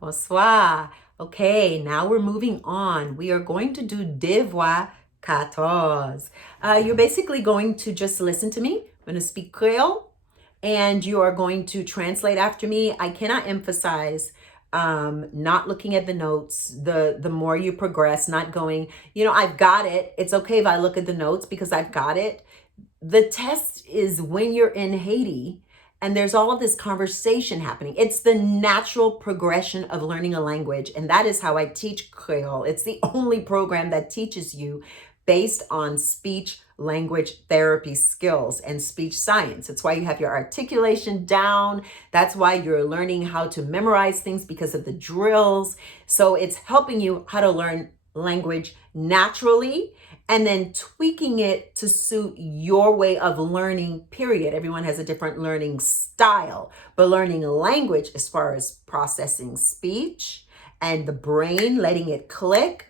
Bonsoir. Okay, now we're moving on. We are going to do devoir 14. You're basically going to just listen to me. I'm going to speak Creole and you are going to translate after me. I cannot emphasize not looking at the notes. The more you progress, not going, I've got it. It's okay if I look at the notes because I've got it. The test is when you're in Haiti and there's all of this conversation happening. It's the natural progression of learning a language. And that is how I teach Creole. It's the only program that teaches you based on speech language therapy skills and speech science. It's why you have your articulation down. That's why you're learning how to memorize things because of the drills. So it's helping you how to learn language naturally and then tweaking it to suit your way of learning, period. Everyone has a different learning style, but learning a language as far as processing speech and the brain, letting it click,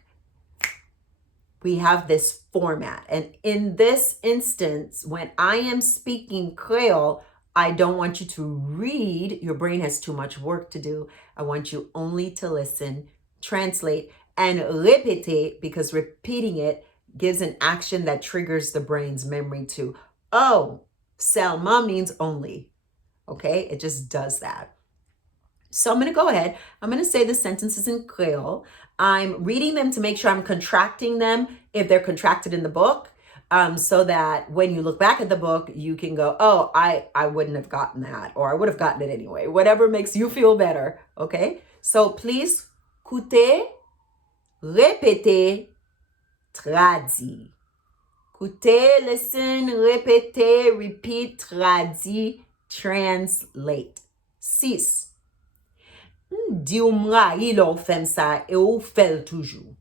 we have this format. And in this instance, when I am speaking Creole, I don't want you to read. Your brain has too much work to do. I want you only to listen, translate, and répéter, because repeating it gives an action that triggers the brain's memory to, oh, seulement means only. Okay, it just does that. So I'm going to go ahead. I'm going to say the sentences in Creole. I'm reading them to make sure I'm contracting them if they're contracted in the book, so that when you look back at the book, you can go, oh, I wouldn't have gotten that, or I would have gotten it anyway. Whatever makes you feel better. Okay, so please, écoutez, répétez, traduit. Écoutez, listen, répétez, repeat, traduit, translate. 6. Di ou mrayi lò ou fèm sa, e ou fèl toujou.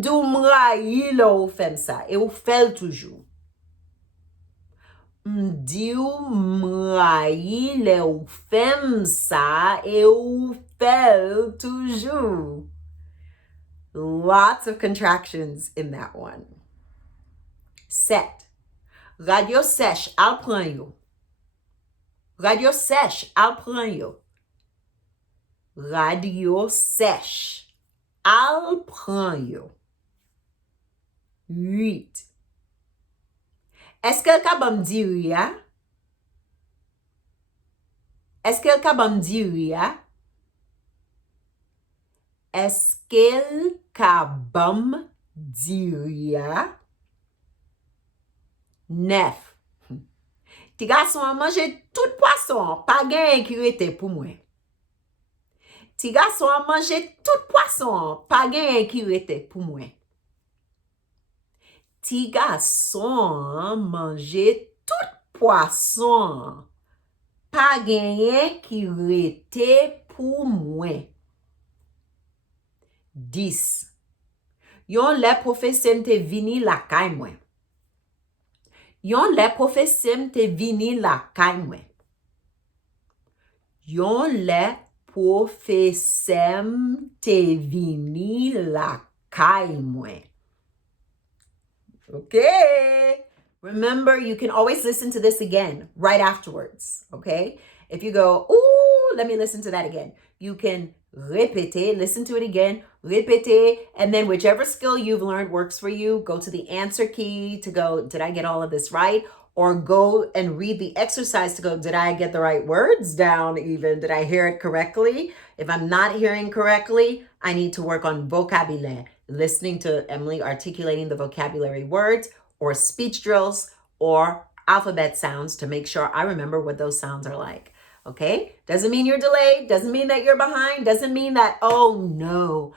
Di ou mrayi lò ou fèm sa, e ou fèl toujou. Di ou mrayi lè ou fèm sa, e ou fèl toujou. Lots of contractions in that one. 7. Radio sèche, al pran yo. Radio sèche, al pran yo. Radio sèche, al pran yo. 8. Est-ce que ka bam di ou ya? Est-ce que ka bam di ou ya? Est-ce que ka bam di ou ya? 9. Ti gason a manje tout poisson, pa gen ki rete pou mwen. Ti gason a manje tout poisson, pa gen ki rete pou mwen. Ti gason a manje tout poisson, pa gen ki rete pou mwen. 10. Yon le profesem te vini la kay mwen. Yon le profesem te vini la kay mwen. Yon le profesem te vini la kay mwen. Okay. Remember, you can always listen to this again right afterwards. Okay. If you go, ooh, let me listen to that again. You can répéter, listen to it again, répéter, and then whichever skill you've learned works for you, go to the answer key to go, did I get all of this right? Or go and read the exercise to go, did I get the right words down even? Did I hear it correctly? If I'm not hearing correctly, I need to work on vocabulary, listening to Emily articulating the vocabulary words, or speech drills, or alphabet sounds to make sure I remember what those sounds are like. Okay? Doesn't mean you're delayed. Doesn't mean that you're behind. Doesn't mean that, oh no,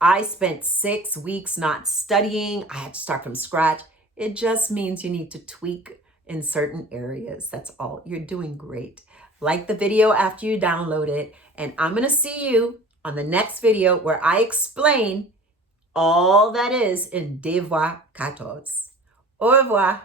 I spent 6 weeks not studying. I had to start from scratch. It just means you need to tweak in certain areas. That's all. You're doing great. Like the video after you download it. And I'm going to see you on the next video where I explain all that is in Devoir 14. Au revoir.